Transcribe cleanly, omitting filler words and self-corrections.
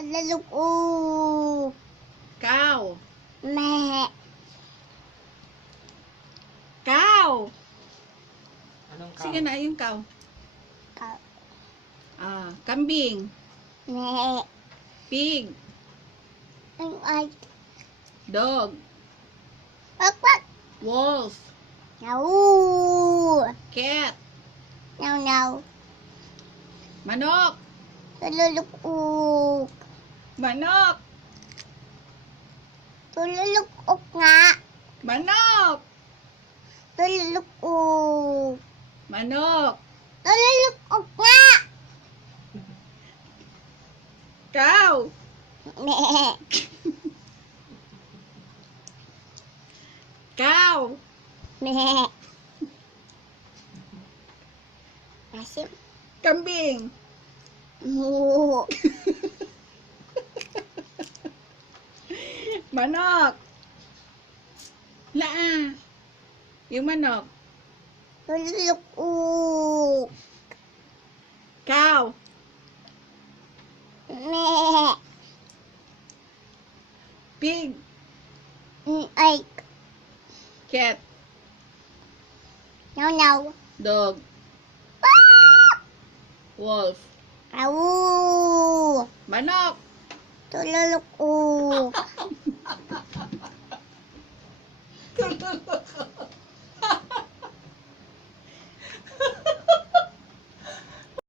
Kalulog. Cow. Me. Cow. Anong cow? Sige na, yung cow. Ka. Kambing. Me. Pig. Ang ay. Dog. Kwak. Wolf. Naw. Cat. Naw. Manok. Kalulog. Manok. Tululog nga. Manok. Tululog. Manok. Tululog nga. Cow. Me. Cow. Me. Asim. Kambing. Mu. Manok. Laa. Yung manok. Tululog. Cow. Me. Pig. Ay. Cat. Naw. Dog. Wolf. Aw. Manok. Tululog. Tulog.